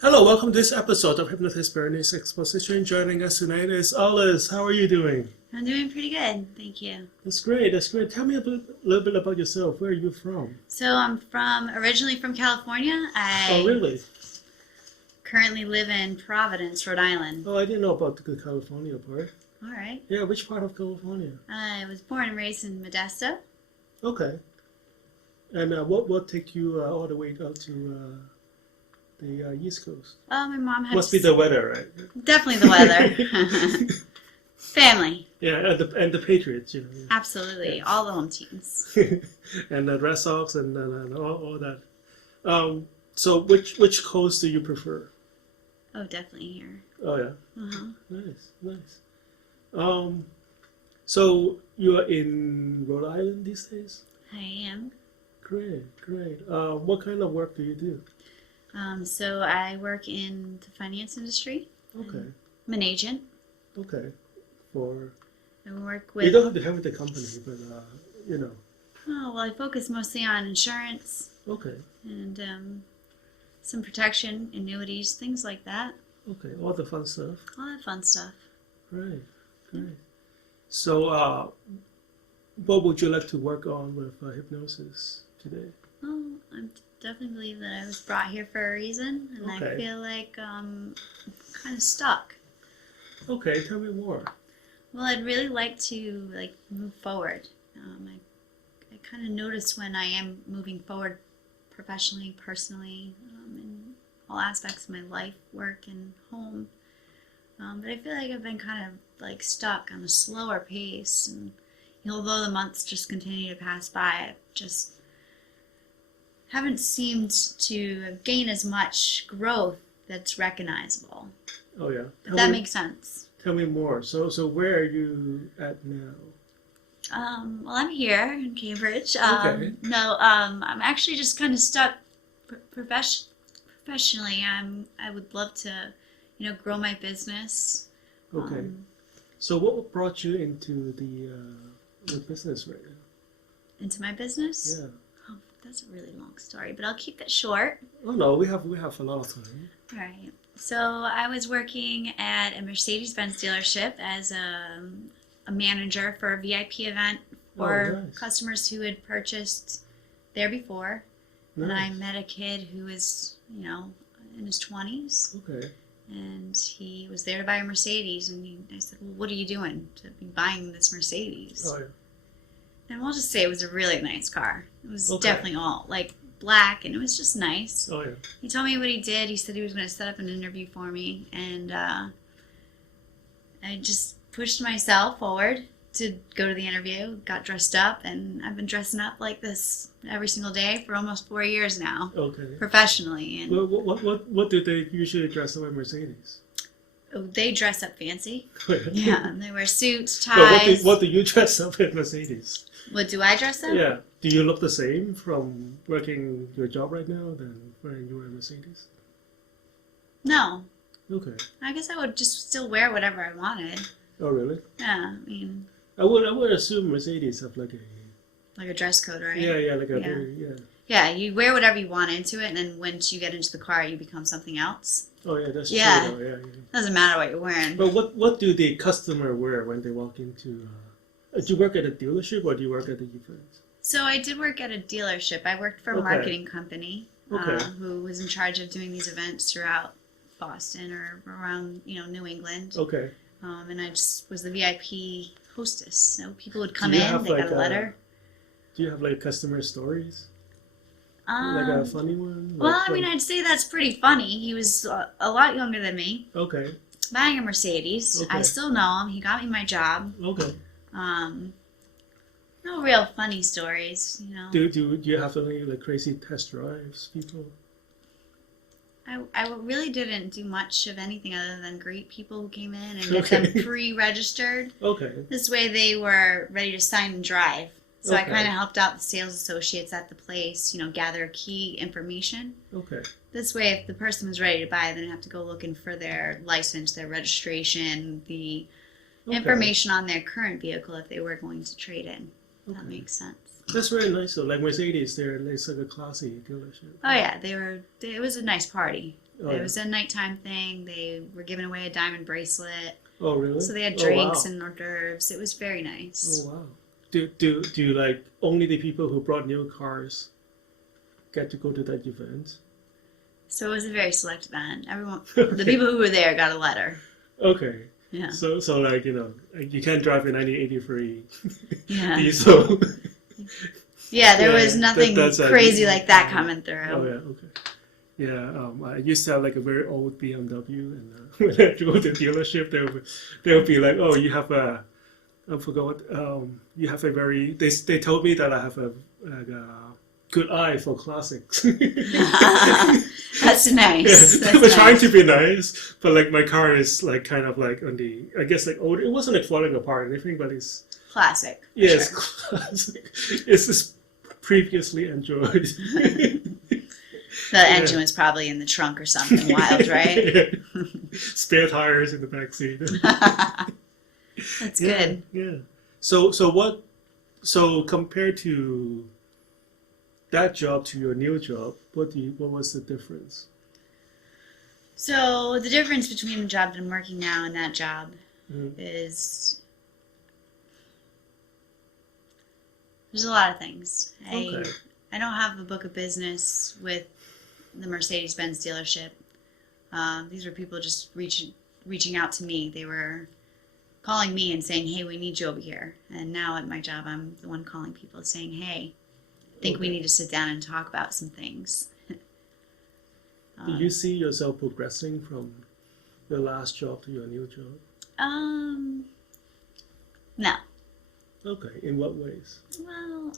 Hello, welcome to this episode of Hypnotist Bernie's Exposition. Joining us tonight is Allis. How are you doing? I'm doing pretty good, thank you. That's great, that's great. Tell me little bit about yourself. Where are you from? So I'm originally from California. Oh, really? Currently live in Providence, Rhode Island. Oh, I didn't know about the California part. All right. Yeah, which part of California? I was born and raised in Modesto. Okay. And what take you all the way out to the East Coast? My mom had Must be the weather, right? definitely the weather. Family. Yeah, and the Patriots, you know. Yeah. Absolutely, Yeah. all the home teams. And the Red Sox and all that. So which coast do you prefer? Oh, definitely here. Oh yeah. Uh-huh. Nice. So you are in Rhode Island these days? I am. Great. What kind of work do you do? So I work in the finance industry. Okay. I'm an agent. Okay. For I work you with. don't have to have the company, but you know. Oh well, I focus mostly on insurance Okay. and some protection, annuities, things like that. Okay. All the fun stuff. All that fun stuff. Great. So, what would you like to work on with hypnosis today? Well, I definitely believe that I was brought here for a reason, and Okay. I feel like I'm kind of stuck. Okay. Tell me more. Well, I'd really like to move forward. I kind of notice when I am moving forward professionally, personally, in all aspects of my life, work, and home. But I feel like I've been kind of stuck on a slower pace, and although the months just continue to pass by, I just haven't seemed to gain as much growth that's recognizable. Oh yeah. If that makes sense. Tell me more. So where are you at now? Well, I'm here in Cambridge. Okay. No, I'm actually just kind of stuck professionally. I would love to, grow my business. Okay. So what brought you into the business right now? Into my business? Yeah. Oh, that's a really long story, but I'll keep it short. Oh no, we have a lot of time. All right. So I was working at a Mercedes-Benz dealership as a manager for a VIP event for nice. customers who had purchased there before. And I Nice. met a kid who was, in his 20s. Okay. And he was there to buy a Mercedes. And I said, well, what are you doing to be buying this Mercedes? Oh yeah. And we'll just say it was a really nice car. It was Okay. definitely all black, and it was just nice. Oh yeah. He told me what he did. He said he was going to set up an interview for me. And I just pushed myself forward to go to the interview, got dressed up, and I've been dressing up like this every single day for almost 4 years now, Okay. professionally. And What do they usually dress up in Mercedes? they dress up fancy. Well, Yeah, they wear suits, ties. what do you dress up in Mercedes? What do I dress up? Yeah. Do you look the same from working your job right now than when you were in Mercedes? No. Okay. I guess I would just still wear whatever I wanted. Oh really? Yeah, I mean, I would assume Mercedes have like a like a dress code, right? yeah like a Yeah. yeah. Yeah, you wear whatever you want into it, and then once you get into the car, you become something else. Oh yeah, that's Yeah. true. Though. Yeah. Doesn't matter what you're wearing. But what do the customer wear when they walk into? Do you work at a dealership or do you work at the event? So I did work at a dealership. I worked for a Okay. marketing company Okay. who was in charge of doing these events throughout Boston or around, New England. Okay. And I just was the VIP hostess. So people would come you in, have, they got a letter. Do you have like customer stories? Um, Like a funny one? well, Like I mean, I'd say that's pretty funny. He was a lot younger than me, Okay. buying a Mercedes. Okay. I still know him. He got me my job. Okay. No real funny stories, Do you have any like crazy test drives, people? I really didn't do much of anything other than greet people who came in and get Okay. them pre-registered. Okay. This way they were ready to sign and drive. So I Okay. kind of helped out the sales associates at the place, gather key information. Okay. This way, if the person was ready to buy, they didn't have to go looking for their license, their registration, the Okay. information on their current vehicle if they were going to trade in. If that Okay. makes sense. That's very nice though. Like Mercedes, it's like a classy dealership. Oh yeah, it was a nice party. Oh, It yeah. was a nighttime thing. They were giving away a diamond bracelet. Oh, really? So they had Oh, drinks wow. and hors d'oeuvres. It was very nice. Oh, wow. Do you like only the people who brought new cars get to go to that event? So it was a very select event. Everyone, the Okay. people who were there got a letter. Okay. Yeah. So like, like you can't drive a 1983 Yeah. diesel. Yeah, there Yeah, was nothing that's crazy like that coming through. Oh, yeah, okay. Yeah, I used to have like a very old BMW, and when I go to the dealership, they'll be like, "Oh, you have a, I forgot, you have a very." They told me that I have a good eye for classics. That's nice. Yeah, That's they were trying nice. to be nice, but like my car is like kind of like on the, I guess like old. It wasn't like falling apart or anything, but it's Classic. For yeah, it's sure. classic. It's just previously enjoyed. The engine was probably in the trunk or something wild, right? Yeah. Spare tires in the back seat. That's Yeah, good. yeah. So compared to that job to your new job, what was the difference? So the difference between the job that I'm working now and that job Mhm. is there's a lot of things. Okay. I don't have a book of business with the Mercedes-Benz dealership. These were people just reaching out to me. They were calling me and saying, "Hey, we need you over here." And now at my job, I'm the one calling people saying, "Hey, I think we Okay. need to sit down and talk about some things." Do you see yourself progressing from your last job to your new job? No. Okay. In what ways? Well,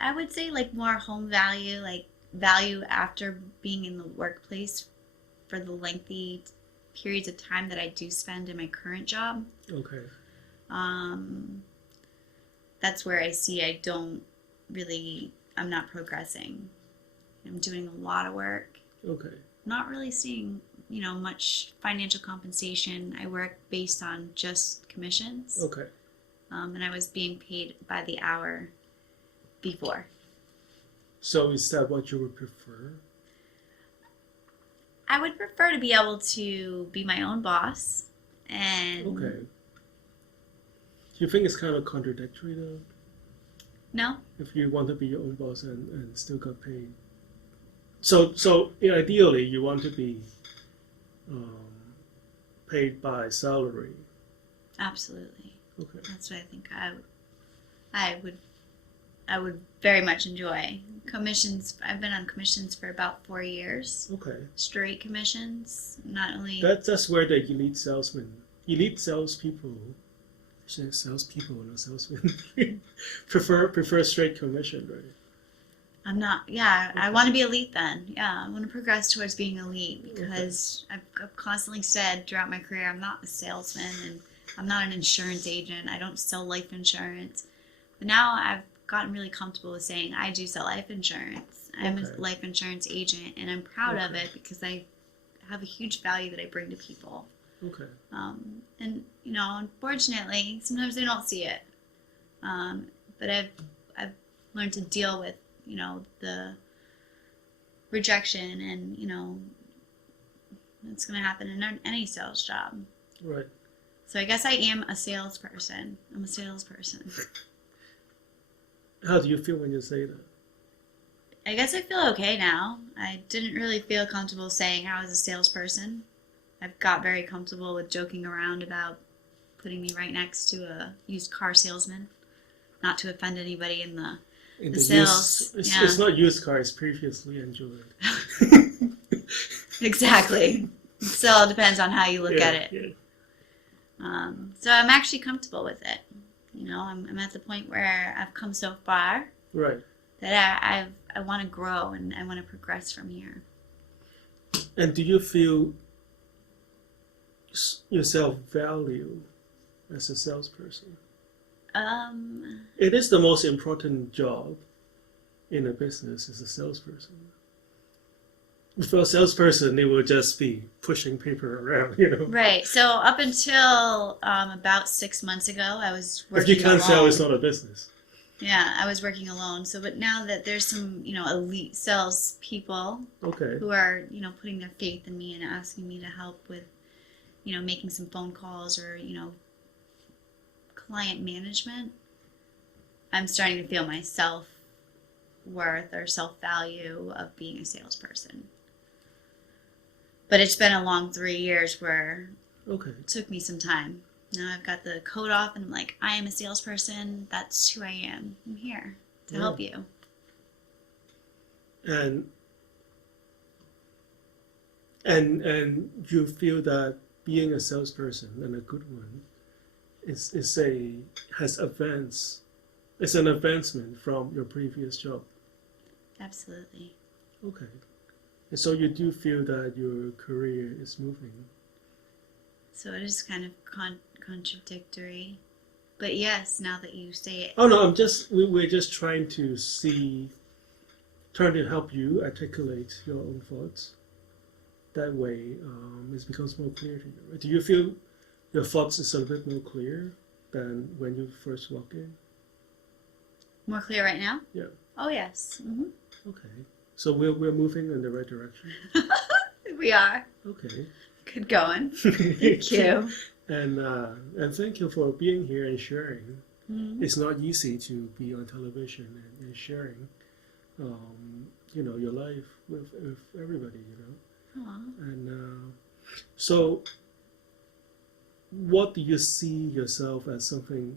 I would say like more home value, like value after being in the workplace for the lengthy periods of time that I do spend in my current job. Okay. That's where I see I'm not progressing. I'm doing a lot of work, Okay. not really seeing, much financial compensation. I work based on just commissions. Okay. And I was being paid by the hour before. So is that what you would prefer? I would prefer to be able to be my own boss and Okay. Do you think it's kind of contradictory though? no, If you want to be your own boss and still get paid. So yeah, ideally you want to be paid by salary. absolutely. Okay. That's what I think I would very much enjoy. Commissions, I've been on commissions for about 4 years. Okay. Straight commissions, not only That's where the elite salespeople, not salesmen, prefer straight commission, right? I'm not, yeah, I want to be elite then. Yeah, I want to progress towards being elite because I've constantly said throughout my career I'm not a salesman and I'm not an insurance agent. I don't sell life insurance. But now I've gotten really comfortable with saying I do sell life insurance. I'm Okay. a life insurance agent and I'm proud of Okay. it because I have a huge value that I bring to people. Okay. And unfortunately, sometimes they don't see it. But I've learned to deal with the rejection and it's going to happen in any sales job. Right. So I guess I am a salesperson. I'm a salesperson. How do you feel when you say that? I guess I feel okay now. I didn't really feel comfortable saying I was a salesperson. I've got very comfortable with joking around about putting me right next to a used car salesman, not to offend anybody in the sales. It's not used car, it's previously enjoyed. Exactly. It still depends on how you look at it. Yeah. So I'm actually comfortable with it. I'm at the point where I've come so far Right. that I want to grow and I want to progress from here. And do you feel yourself value as a salesperson? It is the most important job in a business as a salesperson. For a salesperson, they will just be pushing paper around, Right. So up until about 6 months ago, I was If working you can't sell, alone. it's not a business. Yeah, I was working alone. So, but now that there's some, elite sales people Okay. who are, putting their faith in me and asking me to help with, making some phone calls or, client management, I'm starting to feel my self-worth or self-value of being a salesperson. But it's been a long 3 years where Okay. it took me some time. Now I've got the coat off and I'm like, I am a salesperson. That's who I am. I'm here to help you. And you feel that being a salesperson, and a good one, has advanced. It's an advancement from your previous job. Absolutely. Okay. And so you do feel that your career is moving. So it is kind of contradictory. But yes, now that you say it. Oh no, we're just trying to help you articulate your own thoughts. That way, it becomes more clear to you. Do you feel your thoughts is a little bit more clear than when you first walk in? More clear right now? Yeah. Oh yes. Mm-hmm. Okay. So we're moving in the right direction. We are. Okay. Good going. Thank you. And thank you for being here and sharing. Mm-hmm. It's not easy to be on television and sharing, your life with everybody, Aww. And so, what do you see yourself as something,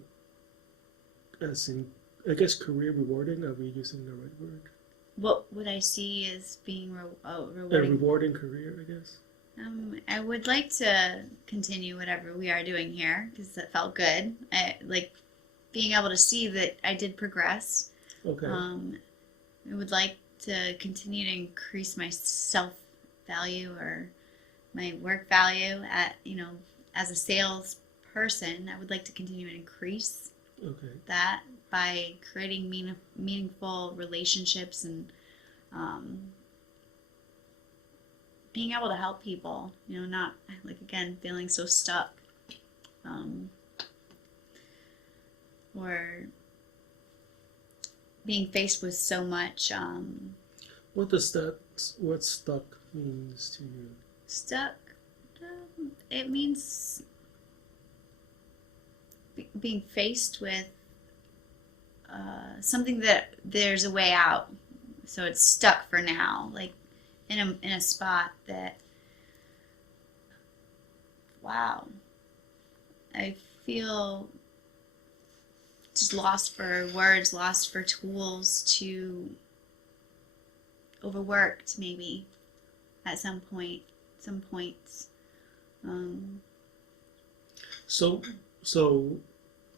as in, I guess, career rewarding? Are we using the right word? What would I see as being rewarding? A rewarding career, I guess. I would like to continue whatever we are doing here because that felt good. I like being able to see that I did progress. Okay. I would like to continue to increase my self-value or my work value as a salesperson. I would like to continue to increase that by creating meaningful relationships and being able to help people, not like, again, feeling so stuck, or being faced with so much. What does what stuck means to you? Stuck, it means being faced with something that there's a way out. So it's stuck for now, like in a spot that, wow, I feel just lost for words, lost for tools, to overworked maybe at some points. So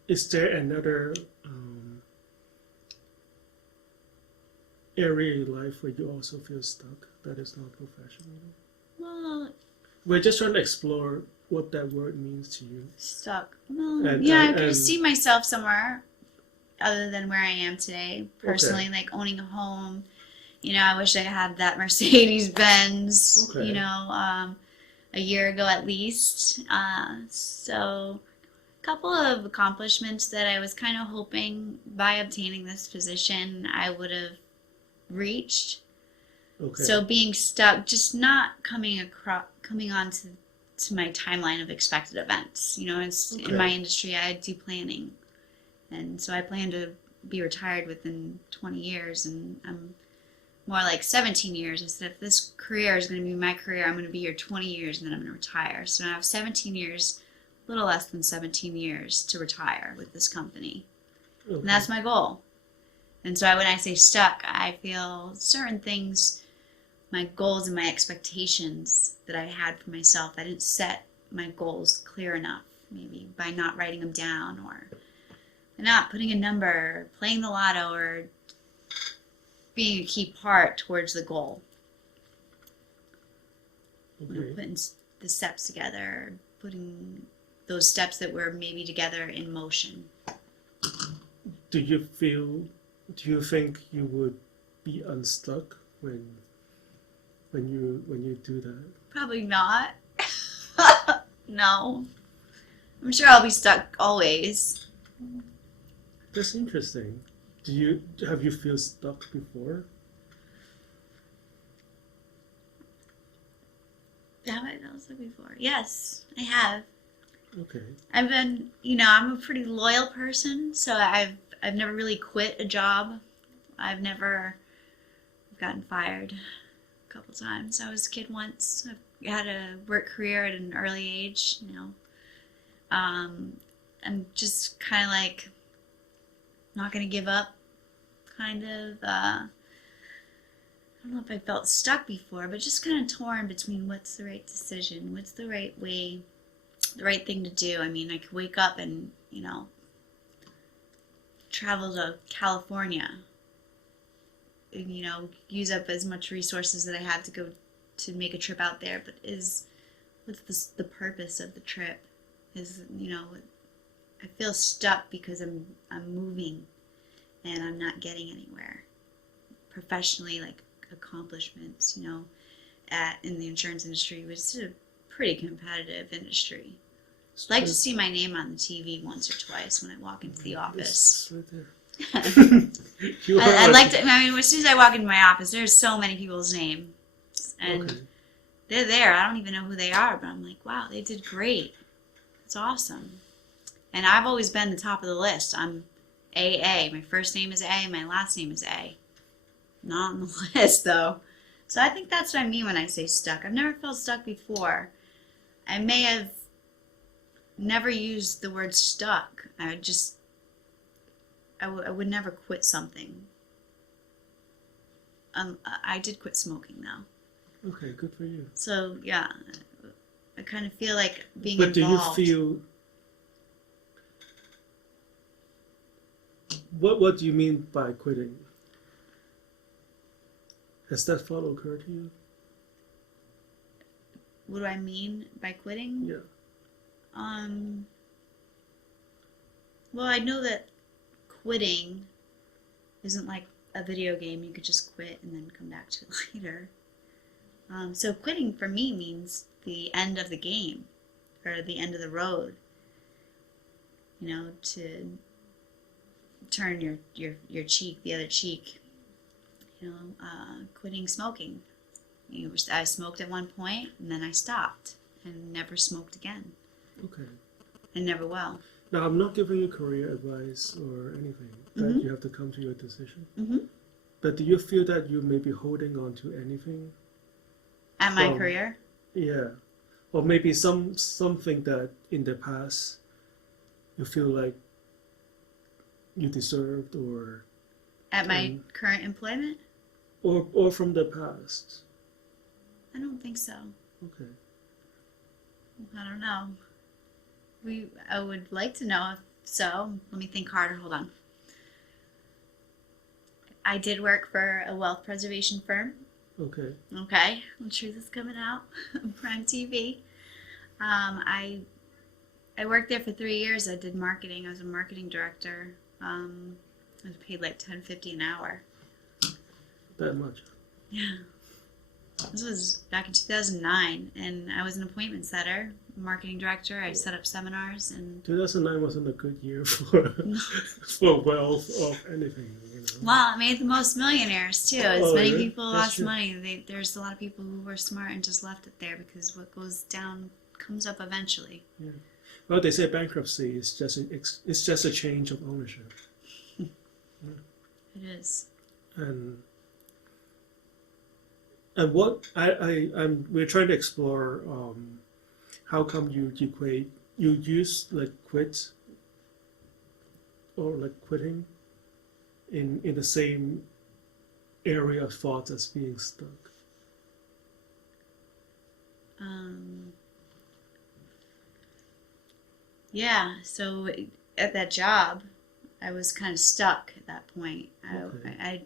is there another area in life where you also feel stuck that is not professional? Well, we're just trying to explore what that word means to you. Stuck. Well, I could see myself somewhere other than where I am today, personally, like owning a home. I wish I had that Mercedes Benz, a year ago at least. So a couple of accomplishments that I was kind of hoping by obtaining this position I would have reached. Okay. So being stuck, just not coming on to my timeline of expected events. In my industry, I do planning. And so I plan to be retired within 20 years, and I'm more like 17 years. I said, if this career is going to be my career, I'm going to be here 20 years and then I'm going to retire. So now I have 17 years, a little less than 17 years to retire with this company. Okay. And that's my goal. And so when I say stuck, I feel certain things, my goals and my expectations that I had for myself, I didn't set my goals clear enough, maybe by not writing them down or not putting a number, playing the lotto, or being a key part towards the goal. Okay. Putting the steps together, putting those steps that were maybe together in motion. Do you think you would be unstuck when you do that? Probably not. No. I'm sure I'll be stuck always. That's interesting. Have you feel stuck before? Have I felt stuck before? Yes, I have. Okay. I've been, I'm a pretty loyal person, so I've never really quit a job. I've never gotten fired a couple times. I was a kid once. I had a work career at an early age, I'm just kind of like not going to give up, kind of. I don't know if I felt stuck before, but just kind of torn between what's the right decision, what's the right way, the right thing to do. I mean, I could wake up and, travel to California, and, use up as much resources that I have to go to make a trip out there. But what's the purpose of the trip? I feel stuck because I'm moving and I'm not getting anywhere professionally, like accomplishments, in the insurance industry, which is a pretty competitive industry. I'd like to see my name on the TV once or twice when I walk into the office. It's right there. I'd like to. I mean, as soon as I walk into my office, there's so many people's names, and they're there. I don't even know who they are, but I'm like, wow, they did great. It's awesome. And I've always been the top of the list. I'm AA. My first name is A. My last name is A. Not on the list, though. So I think that's what I mean when I say stuck. I've never felt stuck before. I may have never used the word stuck. I would never quit something. I did quit smoking, though. Okay, good for you. So, yeah, I kind of feel like being But involved. do you feel... What do you mean by quitting? Has that thought occurred to you? What do I mean by quitting? Yeah. Well, I know that quitting isn't like a video game. You could just quit and then come back to it later. So quitting for me means the end of the game or the end of the road. To turn your cheek, the other cheek. Quitting smoking. I smoked at one point and then I stopped and never smoked again. Okay. And never will. Now, I'm not giving you career advice or anything. That you have to come to your decision. Mm-hmm. But do you feel that you may be holding on to anything? At my career? Yeah. Or maybe something that in the past you feel like you deserved or... At my current employment? Or from the past? I don't think so. Okay. I don't know. I would like to know if so. Let me think harder. Hold on. I did work for a wealth preservation firm. Okay. Okay. The truth is coming out on Prime TV. I worked there for 3 years. I did marketing. I was a marketing director. I was paid like $10.50 an hour. That much? Yeah. This was back in 2009, and I was an appointment setter, marketing director. I set up seminars, and 2009 wasn't a good year for wealth of anything. Well, it made the most millionaires too. As many people That's lost true. money. There's a lot of people who were smart and just left it there because what goes down comes up eventually. Yeah. Well, they say bankruptcy is just a change of ownership. It is. And what we're trying to explore how come you use like quit or like quitting in the same area of thought as being stuck. Yeah, so at that job, I was kind of stuck at that point. Okay. I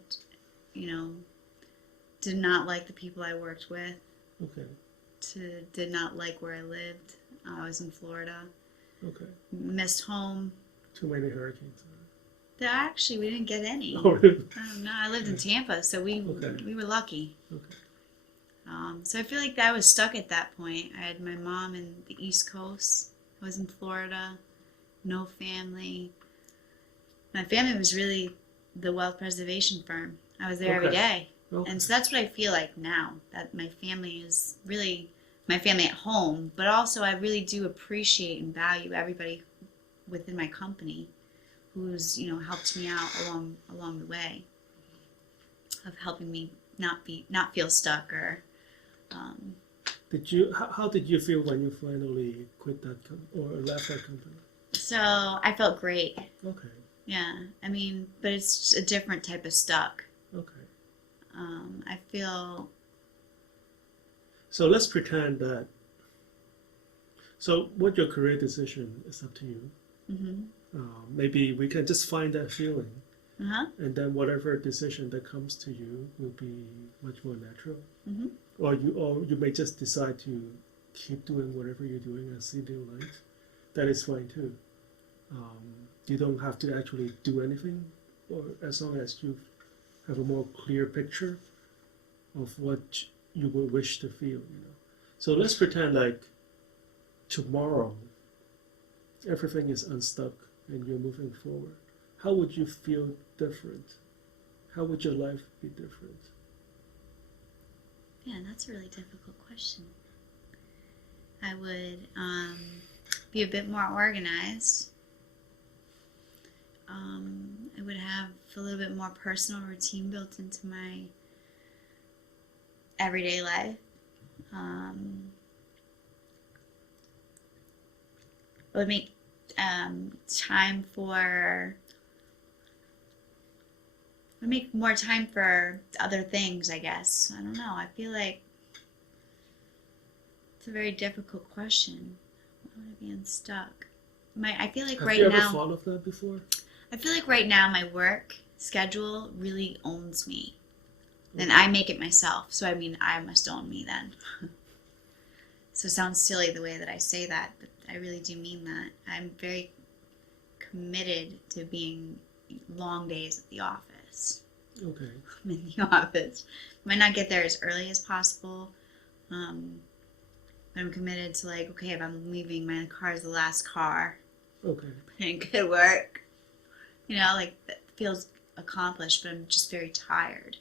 did not like the people I worked with. Okay. Did not like where I lived. I was in Florida. Okay. Missed home. Too many hurricanes. Actually, we didn't get any. Oh, really? No, I lived in Tampa, so we were lucky. Okay. So I feel like I was stuck at that point. I had my mom in the East Coast. I was in Florida. No family. My family was really the wealth preservation firm. I was there every Okay. day. Okay. And so that's what I feel like now, that my family is really my family at home, but also I really do appreciate and value everybody within my company who's, you know, helped me out along the way of helping me not feel stuck or How did you feel when you finally quit that or left that company? so I felt great. Okay. Yeah. I mean, but it's just a different type of stuck. Okay. I feel So let's pretend that. So what your career decision is up to you. Maybe we can just find that feeling, and then whatever decision that comes to you will be much more natural. Or you may just decide to keep doing whatever you're doing and see your life. That is fine too. You don't have to actually do anything, or as long as you have a more clear picture of what you would wish to feel. So let's pretend like tomorrow everything is unstuck and you're moving forward. How would you feel different? How would your life be different? Yeah, that's a really difficult question. I would be a bit more organized. I would have a little bit more personal routine built into my everyday life. I would make more time for other things, I guess. I don't know. I feel like it's a very difficult question. Why would I be unstuck? I feel like Have right you ever now, thought of that before? I feel like right now my work schedule really owns me. And I make it myself. So I mean, I must own me then. So it sounds silly the way that I say that, but I really do mean that. I'm very committed to being long days at the office. Okay. I'm in the office. Might not get there as early as possible. But I'm committed to like, okay, if I'm leaving, my car is the last car. Okay. Put in good work. You know, like that feels accomplished, but I'm just very tired.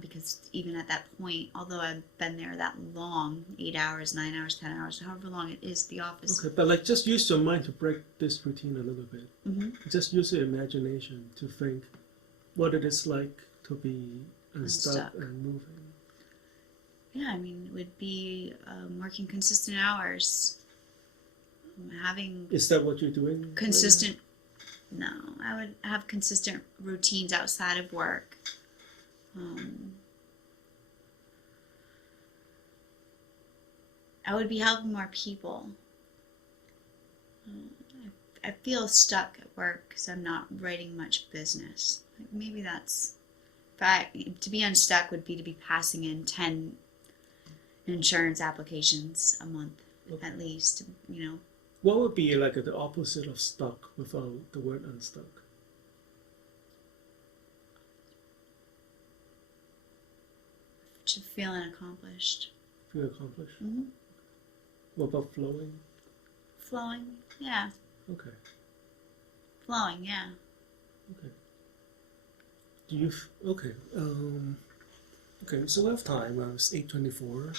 Because even at that point, although I've been there that long, 8 hours, 9 hours, 10 hours, however long it is, the office. Okay, but like just use your mind to break this routine a little bit. Just use your imagination to think what it is like to be unstuck and moving. Yeah, I mean, it would be working consistent hours, having Is that what you're doing? consistent. No, I would have consistent routines outside of work. I would be helping more people. I feel stuck at work because I'm not writing much business. Like maybe that's, to be unstuck would be to be passing in 10 insurance applications a month, at least, you know. What would be like the opposite of stuck without the word unstuck? To feel unaccomplished. Feel accomplished? What about flowing? Flowing, yeah. Okay. Flowing, yeah. Okay. Do you? Okay. Okay. So we have time. It's 8:24,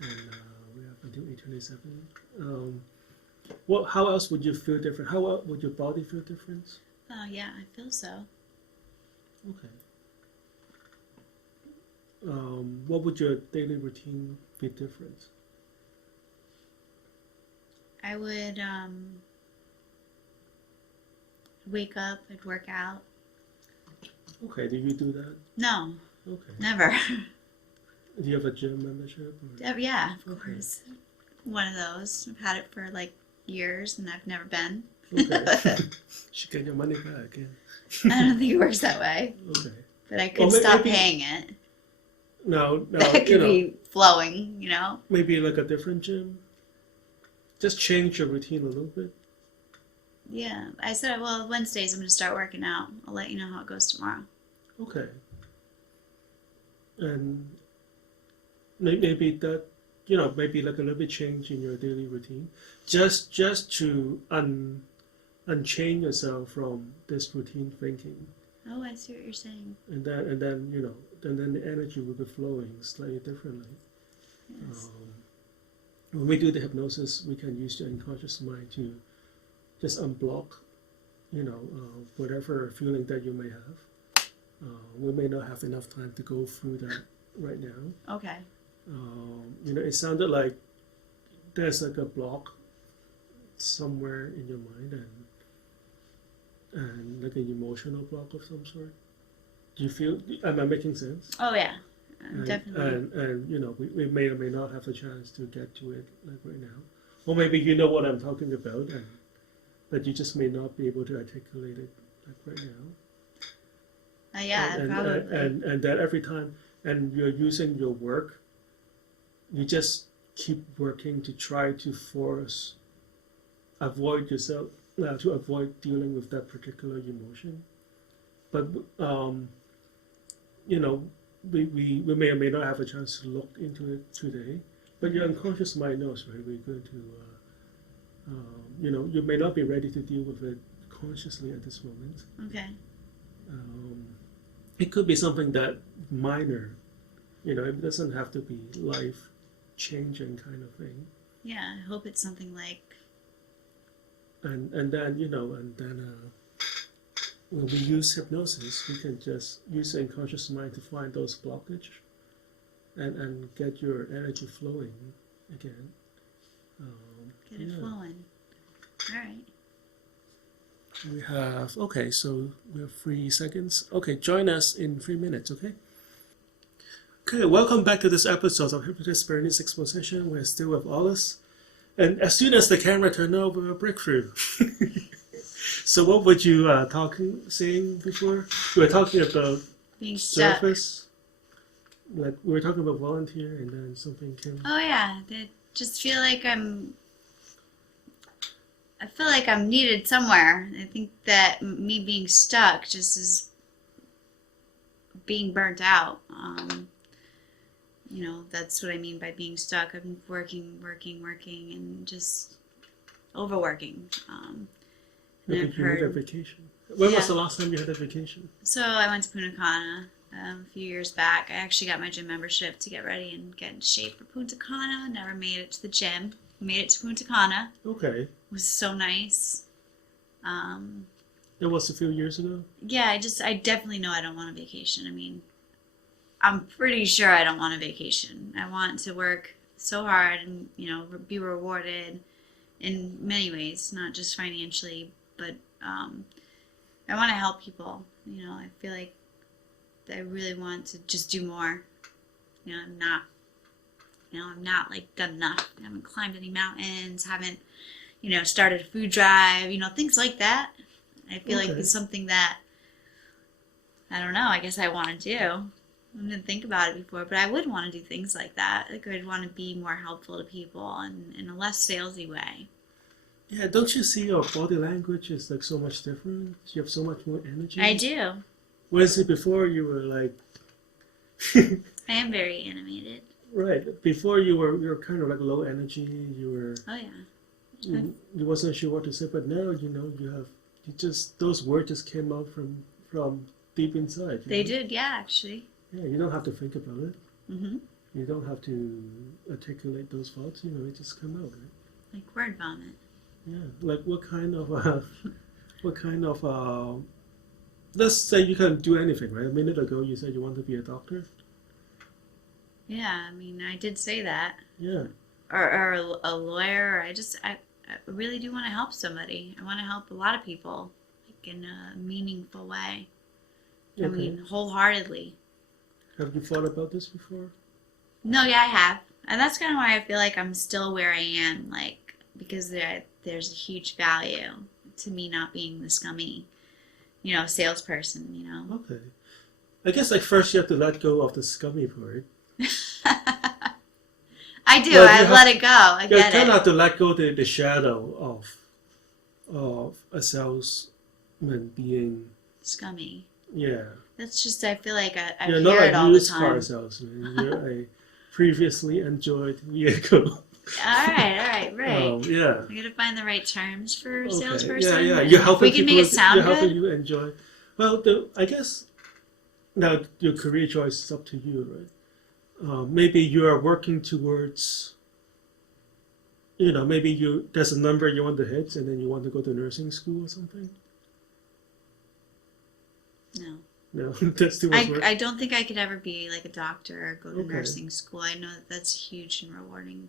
and we have until 8:27. How else would you feel different? How would your body feel different? Oh, yeah, I feel so. Okay. What would your daily routine be different? I would wake up, I'd work out. Okay. Do you do that? No, Okay. never. Do you have a gym membership? Or? Yeah, of Okay. course. One of those. I've had it for like years and I've never been. Okay. Should get your money back. Yeah. I don't think it works that way. Okay. But I could stop paying it. No, It could be flowing, you know? maybe like a different gym. Just change your routine a little bit. Yeah. I said, well, Wednesdays I'm going to start working out. I'll let you know how it goes tomorrow. Okay. And maybe that, maybe like a little bit change in your daily routine. Just to unchain yourself from this routine thinking, Oh, I see what you're saying. and then then the energy will be flowing slightly differently. Yes. When we do the hypnosis, we can use the unconscious mind to just unblock, whatever feeling that you may have. We may not have enough time to go through that right now. Okay. It sounded like there's like a block somewhere in your mind, and like an emotional block of some sort. Do you feel? Am I making sense? Oh yeah, And, definitely. and we may or may not have a chance to get to it like right now, or maybe you know what I'm talking about, but you just may not be able to articulate it like right now. Yeah, probably. And that every time, and you're using your work, you just keep working to try to avoid yourself, to avoid dealing with that particular emotion. But we may or may not have a chance to look into it today. But your unconscious mind knows, right? We're going to, you may not be ready to deal with it consciously at this moment. Okay. It could be something that minor, it doesn't have to be life changing kind of thing. Yeah, I hope it's something like. And then when we use hypnosis, we can just use the unconscious mind to find those blockages and get your energy flowing again. Get it flowing. All right. So we have 3 seconds. Okay, join us in 3 minutes, okay? Okay, welcome back to this episode of Hypnotist Exposition. We're still with Allis. And as soon as the camera turned over, a breakthrough. So what were you saying before? We were talking about Being stuck. service. Like we were talking about volunteer, and then something came. Oh yeah, I just feel like I feel like I'm needed somewhere. I think that me being stuck just is being burnt out. That's what I mean by being stuck. I'm working, and just overworking. I think you need a vacation. When was the last time you had a vacation? So I went to Punta Cana a few years back. I actually got my gym membership to get ready and get in shape for Punta Cana. Never made it to the gym. Made it to Punta Cana. Okay. It was so nice. It was a few years ago? Yeah, I definitely know I don't want a vacation. I mean, I'm pretty sure I don't want a vacation. I want to work so hard and, be rewarded in many ways, not just financially, but I want to help people. I feel like I really want to just do more. I'm not like done enough. I haven't climbed any mountains, haven't, started a food drive, things like that. I feel like it's something that, I don't know, I guess I want to do. I didn't think about it before, but I would want to do things like that. Like I'd want to be more helpful to people in a less salesy way. Yeah, don't you see your body language is like so much different? You have so much more energy. I do. Whereas before you were like... I am very animated. Right. Before you were kind of like low energy. You were... Oh yeah. You wasn't sure what to say, but now those words just came out from deep inside. They did, yeah, actually. Yeah, you don't have to think about it. Mm-hmm. You don't have to articulate those thoughts. It just come out, right? Like word vomit. Yeah. Like what kind of let's say you can do anything, right? A minute ago you said you want to be a doctor. Yeah, I mean, I did say that. Yeah. Or a lawyer. I really do want to help somebody. I want to help a lot of people, like in a meaningful way. Okay. I mean, wholeheartedly. Have you thought about this before? No, yeah, I have. And that's kind of why I feel like I'm still where I am, like, because there's a huge value to me not being the scummy, salesperson, Okay. I guess first you have to let go of the scummy part. I do. I let it go. I get it. You kind of have to let go the shadow of a salesman being scummy. Yeah. That's just, I feel like You're hear it all the time. You're not a used car salesman. You're a previously enjoyed vehicle. All right. Yeah. I gotta find the right terms for Okay. salesperson. Yeah. and You're if helping we can people. make it sound You're helping good. you enjoy. Well, I guess now your career choice is up to you, right? Maybe you are working towards. Maybe there's a number you want to hit, and then you want to go to nursing school or something. No. No, that's too much work. I don't think I could ever be like a doctor or go to Okay. nursing school. I know that's a huge and rewarding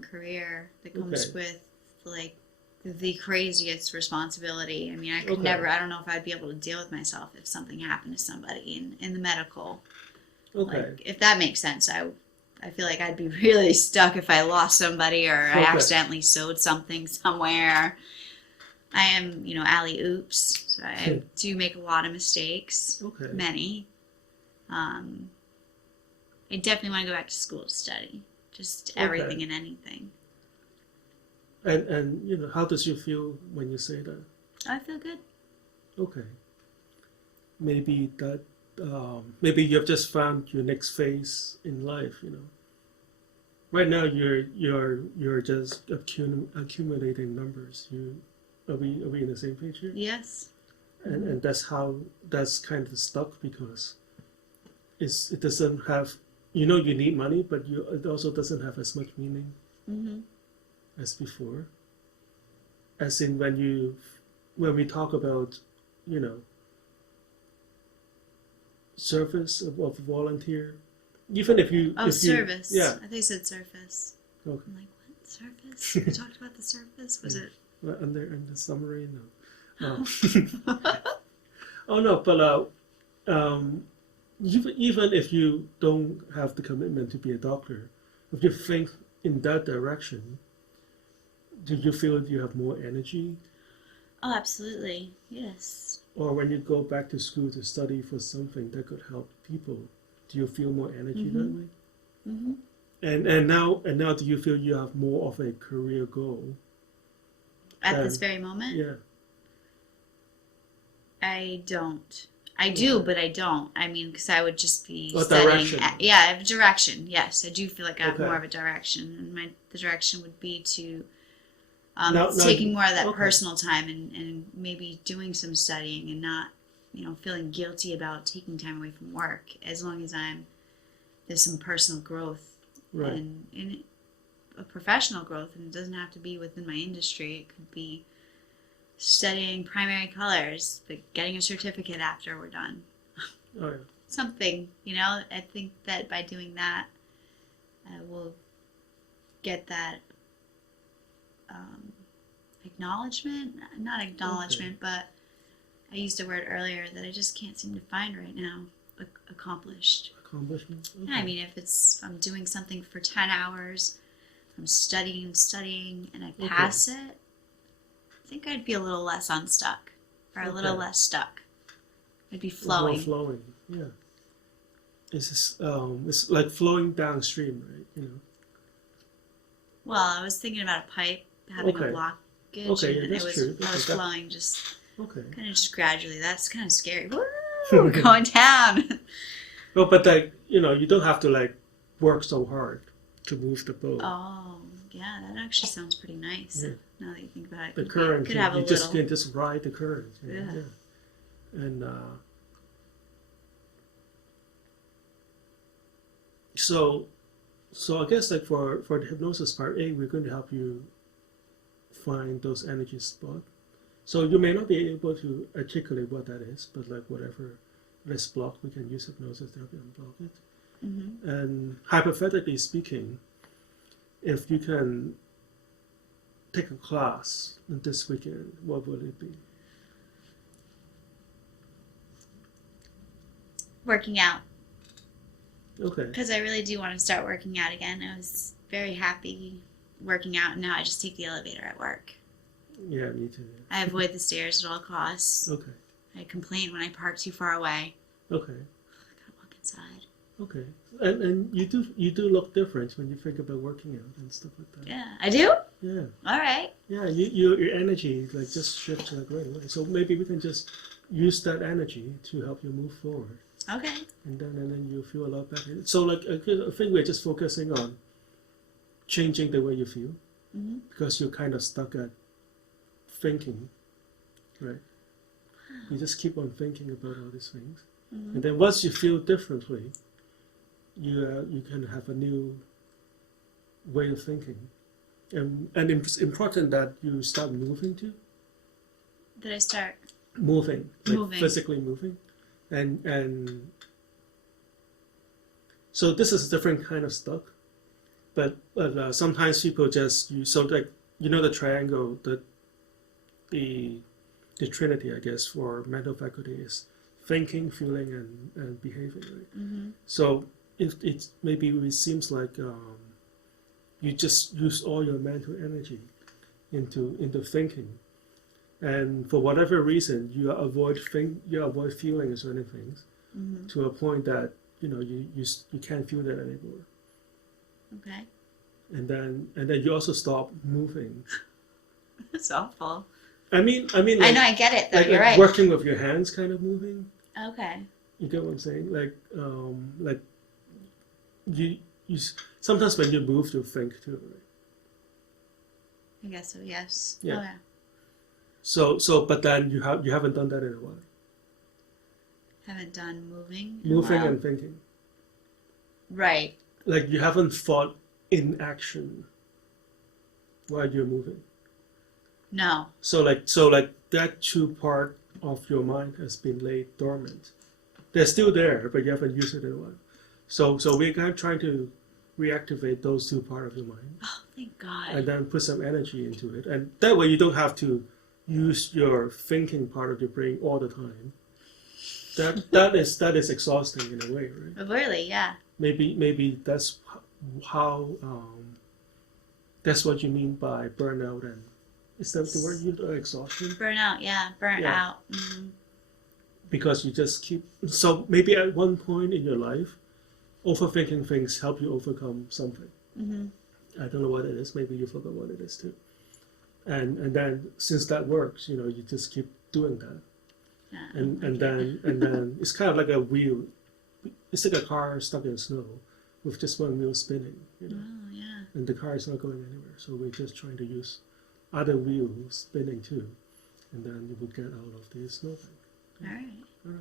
career that comes Okay. with like the craziest responsibility. I mean, I could Okay. never. I don't know if I'd be able to deal with myself if something happened to somebody in the medical. Okay. Like, if that makes sense, I feel like I'd be really stuck if I lost somebody or I Okay. accidentally sewed something somewhere. I am, alley oops, so I do make a lot of mistakes, Okay. many. I definitely want to go back to school to study, just everything and anything. And how does you feel when you say that? I feel good. Okay. Maybe maybe you've just found your next phase in life. Right now you're just accumulating numbers. Are we in the same page here? Yes. And that's kind of stuck because it doesn't have you need money, but it also doesn't have as much meaning Mm-hmm. as before. As in when we talk about service of volunteer, even if you Service. yeah. I think you said surface. Okay. I'm like, what? Surface? We talked about the surface? Was it? Under the summary, no. Oh no, but even if you don't have the commitment to be a doctor, if you think in that direction, do you feel you have more energy? Oh, absolutely. Yes. Or when you go back to school to study for something that could help people, do you feel more energy that way? Mm-hmm. And now do you feel you have more of a career goal? At this very moment? Yeah. I don't. I do, but I don't. I mean, because I would just be A studying. direction. Yeah, I have a direction. Yes, I do feel like I have Okay. more of a direction, and the direction would be to Now- taking more of that okay. personal time and maybe doing some studying and not, feeling guilty about taking time away from work. As long as there's some personal growth Right. and a professional growth, and it doesn't have to be within my industry. It could be studying primary colors, but getting a certificate after we're done. Oh yeah. Something, I think that by doing that, I will get that acknowledgement. Not acknowledgement, but I used a word earlier that I just can't seem to find right now. Accomplished. Accomplishment. Okay. Yeah, I mean, if I'm doing something for 10 hours, I'm studying, and I pass it, I think I'd be a little less unstuck, or a little Okay. less stuck. I'd be More flowing. flowing. Yeah. It's like flowing downstream, right? Well, I was thinking about a pipe having Okay. a blockage, Okay, yeah, and that's true. I was Okay, flowing just Okay. kind of just gradually. That's kind of scary. Woo, going down. Well, but you don't have to work so hard to move the boat. Oh, yeah, that actually sounds pretty nice. Yeah. Now that you think about it, The current, could have a you little. can just ride the current. Yeah. And so I guess for the hypnosis part A, we're going to help you find those energy spots. So you may not be able to articulate what that is, but whatever is blocked, we can use hypnosis to help you unblock it. Mm-hmm. And hypothetically speaking, if you can take a class this weekend, what would it be? Working out. Okay. Because I really do want to start working out again. I was very happy working out, and now I just take the elevator at work. Yeah, me too. I avoid the stairs at all costs. Okay. I complain when I park too far away. Okay. I gotta walk inside. Okay. And you do look different when you think about working out and stuff like that. Yeah, I do? Yeah. All right. Yeah, your energy just shifts right away. So maybe we can just use that energy to help you move forward. Okay. And then you feel a lot better. So I think we're just focusing on changing the way you feel Mm-hmm. because you're kind of stuck at thinking, right? You just keep on thinking about all these things. Mm-hmm. And then once you feel differently, you can have a new way of thinking. And it's important that you start moving too. Did I start? Moving, like Moving. physically moving. And so this is a different kind of stuck. But sometimes people just use, so like, you know the triangle, the trinity, I guess, for mental faculty is thinking, feeling, and behaving, right? Mm-hmm. So it maybe it seems like you just use all your mental energy into thinking, and for whatever reason you avoid feeling certain things Mm-hmm. to a point that you can't feel that anymore, Okay. and then you also stop moving. That's awful. I mean, I like, know, I get it though. like You're right. working with your hands, kind of moving. Okay. You get what I'm saying? Like you sometimes when you move, you think too, right? I guess so. Yes. Yeah. Oh, yeah. So, but then you haven't done that in a while. Haven't done moving. in a Moving while. and thinking. Right. Like you haven't thought in action while you're moving. No. So like that two part of your mind has been laid dormant. They're still there, but you haven't used it in a while. So we're kind of trying to reactivate those two part of your mind Oh, thank God. and then put some energy into it. And that way you don't have to use your thinking part of your brain all the time. That is exhausting in a way, right? Really? Yeah. Maybe that's how that's what you mean by burnout, and is that the word you exhaustion? Burnout. Yeah. Burnt Yeah. out. Mm-hmm. Because you just keep, so maybe at one point in your life overthinking things help you overcome something. Mm-hmm. I don't know what it is, maybe you forgot what it is too, and then since that works, you just keep doing that. Yeah. And then it's kind of like a wheel. It's like a car stuck in snow with just one wheel spinning, Oh, yeah. and the car is not going anywhere. So we're just trying to use other wheels spinning too, and then you will get out of the snow thing. All right. All right.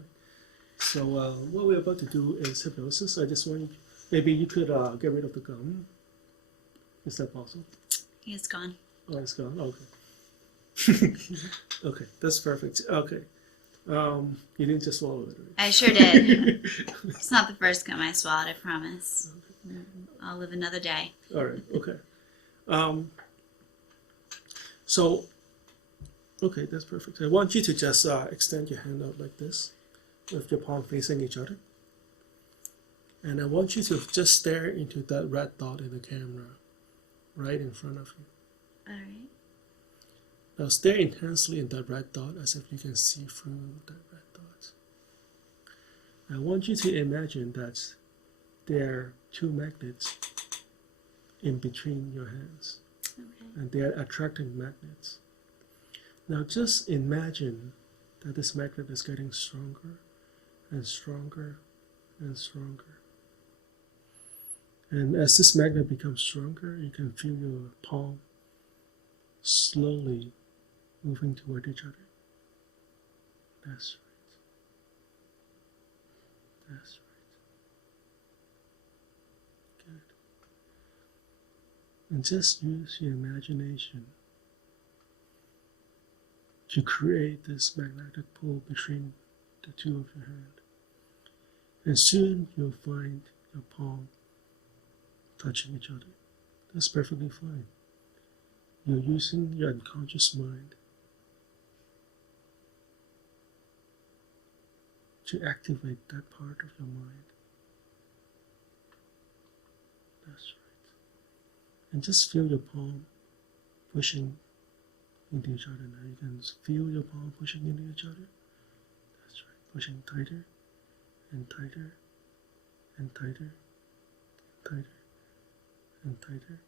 So what we're about to do is hypnosis. I just want maybe you could get rid of the gum. Is that possible? It's gone. Oh, it's gone. Okay. Okay, that's perfect. Okay. You didn't just swallow it, right? I sure did. It's not the first gum I swallowed, I promise. I'll live another day. All right. Okay. So, okay, that's perfect. I want you to just extend your hand out like this, with your palm facing each other. And I want you to just stare into that red dot in the camera, right in front of you. All right. Now stare intensely in that red dot as if you can see through that red dot. I want you to imagine that there are two magnets in between your hands, Okay. and they are attracting magnets. Now just imagine that this magnet is getting stronger and stronger and stronger. And as this magnet becomes stronger, you can feel your palm slowly moving toward each other. That's right. That's right. Good. And just use your imagination to create this magnetic pull between the two of your hands. And soon you'll find your palm touching each other. That's perfectly fine. You're using your unconscious mind to activate that part of your mind. That's right. And just feel your palm pushing into each other now. You can feel your palm pushing into each other. That's right. Pushing tighter and tighter and tighter and tighter and tighter.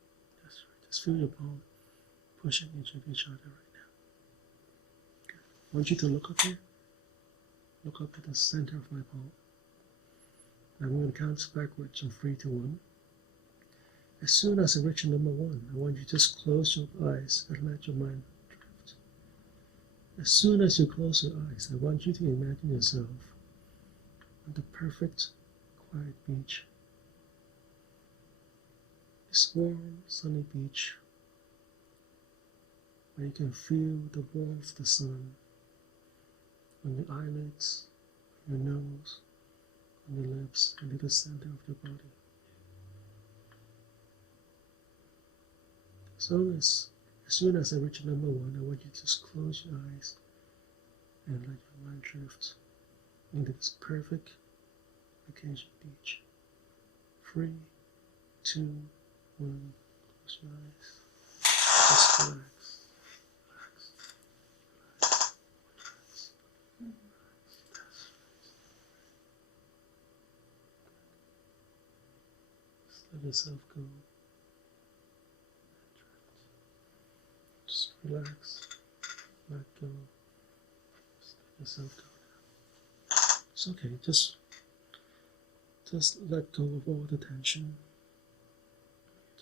That's right. Just feel your palm pushing each other right now. Good. I want you to look up here. Look up at the center of my palm. I'm going to count backwards from 3 to 1. As soon as I reach number 1, I want you to just close your eyes and let your mind drift. As soon as you close your eyes, I want you to imagine yourself on the perfect, quiet beach. This warm, sunny beach where you can feel the warmth of the sun on your eyelids, on your nose, on your lips, and in the center of your body. As soon as I reach number 1, I want you to just close your eyes and let your mind drift into this perfect vacation beach. 3, 2, 1, close your eyes. Just relax. Relax. Relax. Relax. Just let yourself go. Just relax, let go, just let yourself go now. It's okay, just let go of all the tension.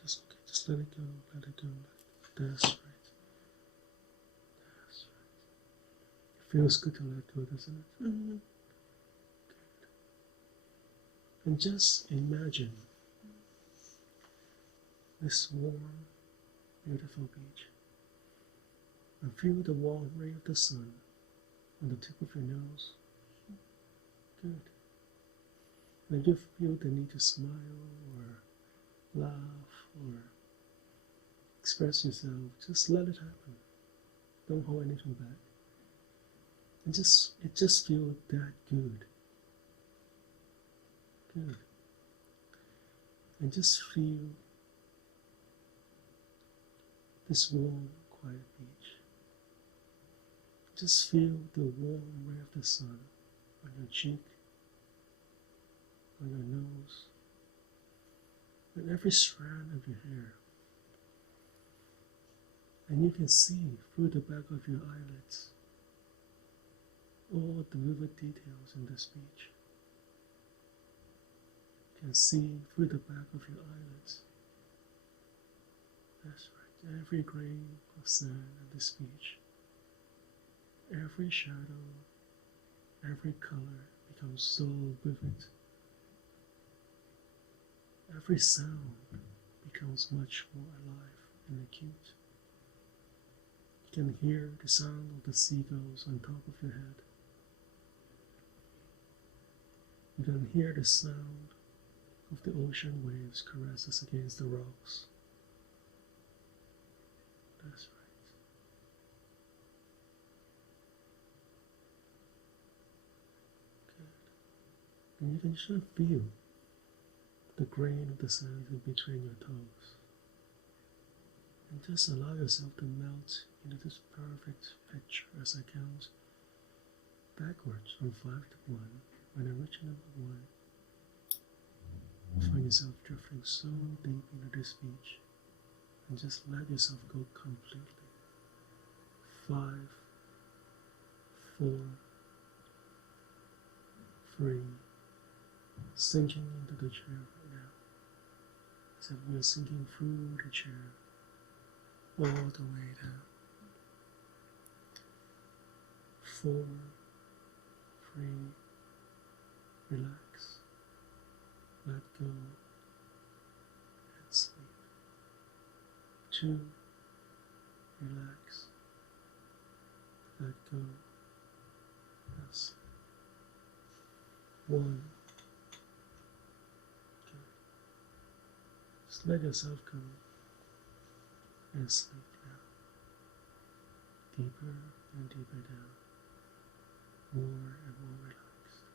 Just let it go, let it go. That's right. That's right. It feels good to let go, doesn't it? Mm-hmm. Good. And just imagine this warm, beautiful beach. And feel the warm ray of the sun on the tip of your nose. Good. And you feel the need to smile or laugh or express yourself. Just let it happen. Don't hold anything back. And it just feels that good. Good. And just feel this warm, quiet beach. Just feel the warm ray of the sun on your cheek, on your nose, and every strand of your hair. And you can see through the back of your eyelids all the vivid details in this beach. You can see through the back of your eyelids. That's right, every grain of sand on this beach. Every shadow, every color becomes so vivid. Every sound becomes much more alive and acute. You can hear the sound of the seagulls on top of your head. You can hear the sound of the ocean waves caress us against the rocks. That's right. And you can just feel the grain of the sand in between your toes. And just allow yourself to melt into this perfect picture as I count backwards from 5 to 1. When I reach number 1, you find yourself drifting so deep into this beach and just let yourself go completely. 5, 4, 3, sinking into the chair right now, as if we are sinking through the chair all the way down. 4, 3, relax, let go, and sleep. 2, relax, let go, and sleep. 1, just let yourself go and sleep now. Deeper and deeper down. More and more relaxed.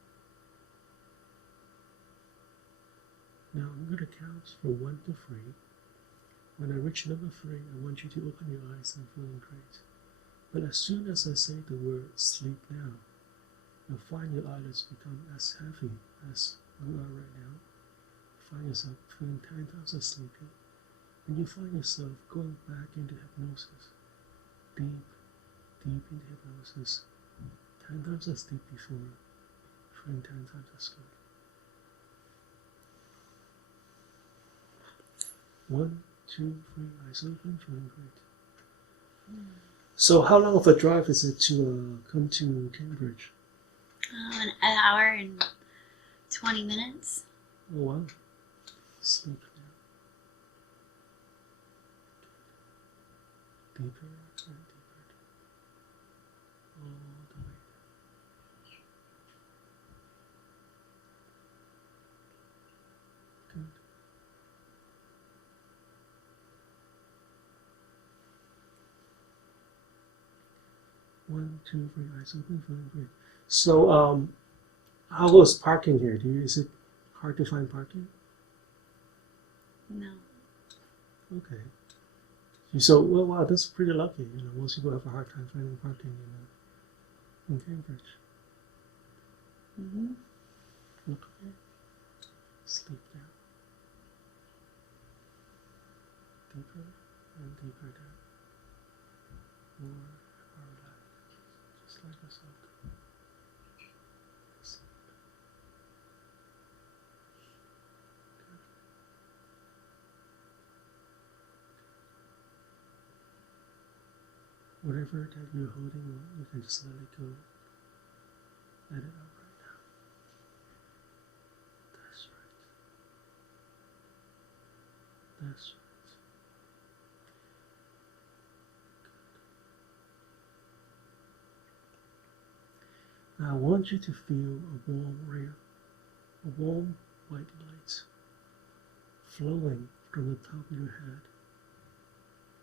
Now I'm going to count from 1 to 3. When I reach number 3, I want you to open your eyes and feeling great. But as soon as I say the word sleep now, you'll find your eyelids become as heavy as you are right now. You find yourself feeling 10 times as sleepy, and you find yourself going back into hypnosis, deep, deep into hypnosis, 10 times as deep before, feeling 10 times as good. 1, 2, 3, eyes open, feeling great. So how long of a drive is it to come to Cambridge? An hour and 20 minutes. Oh wow. Sleep now. Deeper and deeper. All the way. Good. One, two, three, eyes open, feeling great. So, how was parking here? Is it hard to find parking? No. Okay. So, well, wow, that's pretty lucky. You know, most people have a hard time finding parking in Cambridge. Mm-hmm. Okay. Sleep now. Deeper and deeper down. More relaxed. Just like yourself. Sleep. Good. Whatever that you're holding, you can just let it go. Let it out right now. That's right. That's right. I want you to feel a warm ray, a warm white light flowing from the top of your head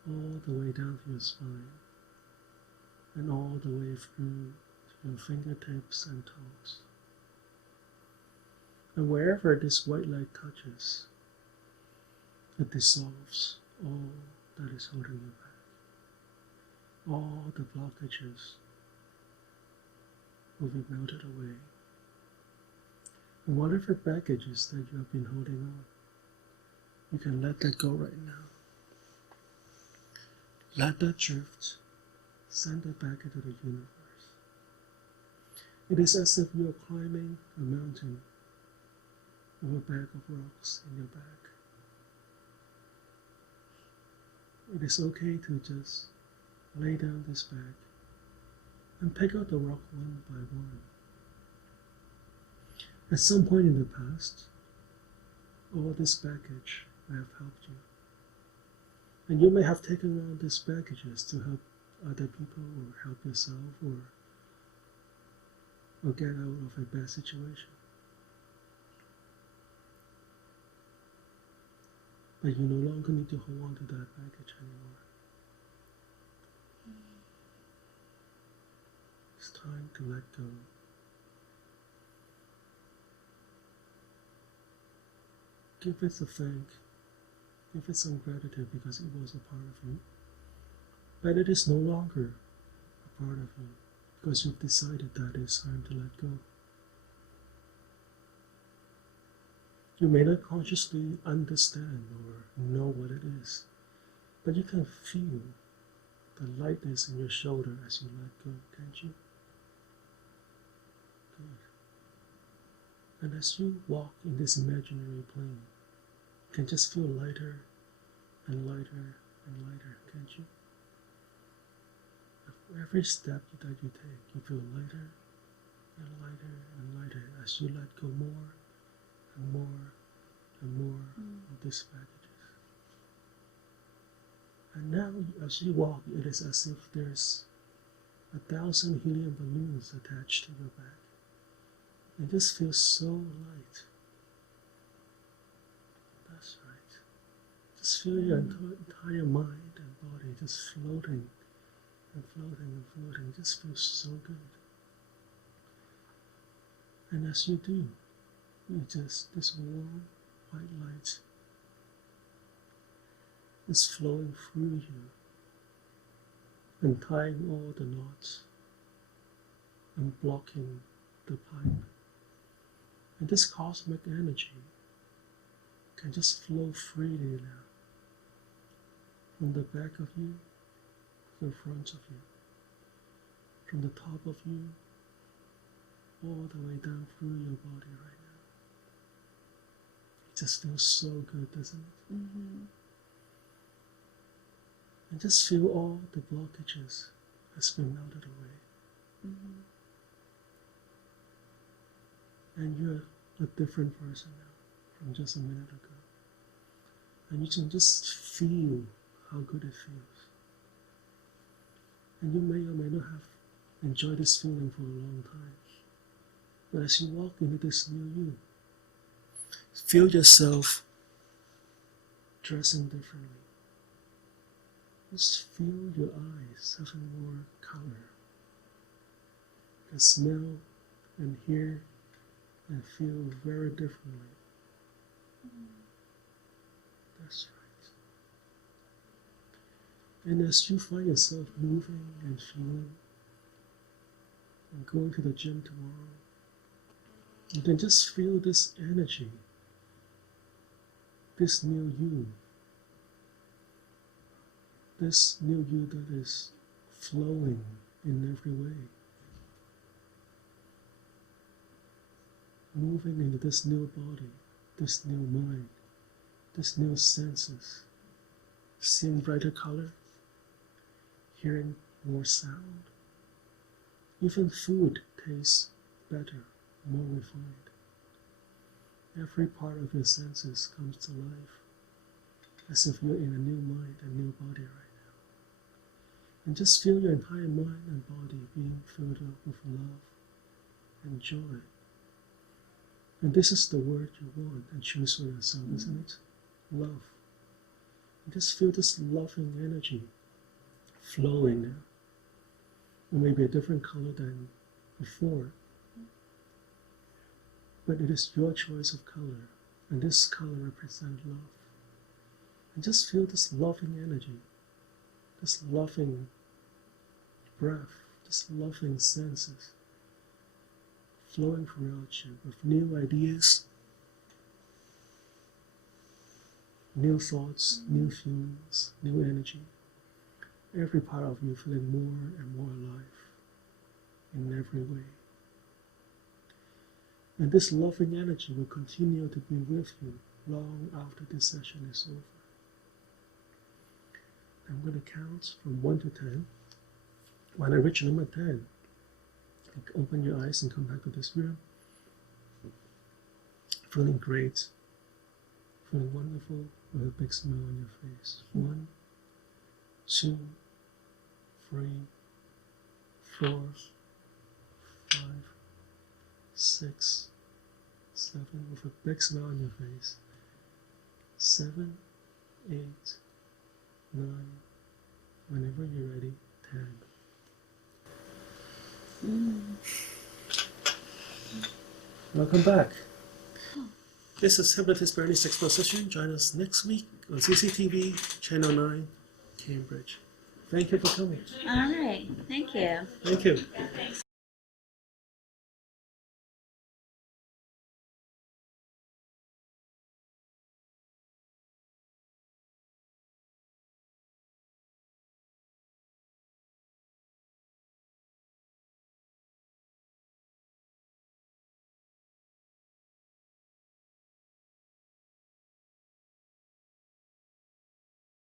all the way down to your spine and all the way through to your fingertips and toes. And wherever this white light touches, it dissolves all that is holding you back. All the blockages will be melted away. And whatever baggages that you have been holding on, you can let that go right now. Let that drift. Send it back into the universe. It is as if you are climbing a mountain with a bag of rocks in your back. It is okay to just lay down this bag and pick out the rock one by one. At some point in the past, all this baggage may have helped you. And you may have taken on these baggages to help other people or help yourself or get out of a bad situation. But you no longer need to hold on to that baggage anymore. It's time to let go. Give it a thank. Give it some gratitude because it was a part of you. But it is no longer a part of you because you've decided that it's time to let go. You may not consciously understand or know what it is, but you can feel the lightness in your shoulder as you let go, can't you? Good. And as you walk in this imaginary plane, you can just feel lighter and lighter and lighter, can't you? Every step that you take, you feel lighter and lighter and lighter as you let go more and more and more of these baggages. And now, as you walk, it is as if there's 1,000 helium balloons attached to your back. It just feels so light. That's right. Just feel your entire mind and body just floating and floating and floating. It just feels so good. And as you do, this warm white light is flowing through you and tying all the knots and blocking the pipe. And this cosmic energy can just flow freely now from the back of you to the front of you, from the top of you all the way down through your body right now. It just feels so good, doesn't it? Mm-hmm. And just feel all the blockages has been melted away. Mm-hmm. And you're a different person now from just a minute ago. And you can just feel how good it feels. And you may or may not have enjoyed this feeling for a long time. But as you walk into this new you, feel yourself dressing differently. Just feel your eyes having more color. You can smell and hear and feel very differently. That's right. And as you find yourself moving and feeling and going to the gym tomorrow, you can just feel this energy, this new you, this new you that is flowing in every way, moving into this new body, this new mind, this new senses, seeing brighter color, hearing more sound. Even food tastes better, more refined. Every part of your senses comes to life, as if you're in a new mind and new body right now. And just feel your entire mind and body being filled up with love and joy. And this is the word you want and choose for yourself, isn't it? Love. And just feel this loving energy flowing now. It may be a different color than before, but it is your choice of color, and this color represents love. And just feel this loving energy, this loving breath, this loving senses flowing throughout you with new ideas, new thoughts, new feelings, new energy. Every part of you feeling more and more alive in every way. And this loving energy will continue to be with you long after this session is over. I'm going to count from 1 to 10. When I reach number 10, open your eyes and come back to this room. Feeling great, feeling wonderful with a big smile on your face. 1, 2, 3, 4, 5, 6, 7, with a big smile on your face. 7, 8, 9, whenever you're ready, 10. Welcome back. This is Hypnotist Bernie's Exposition. Join us next week on CCTV, Channel 9, Cambridge. Thank you for coming. All right. Thank you. Thank you.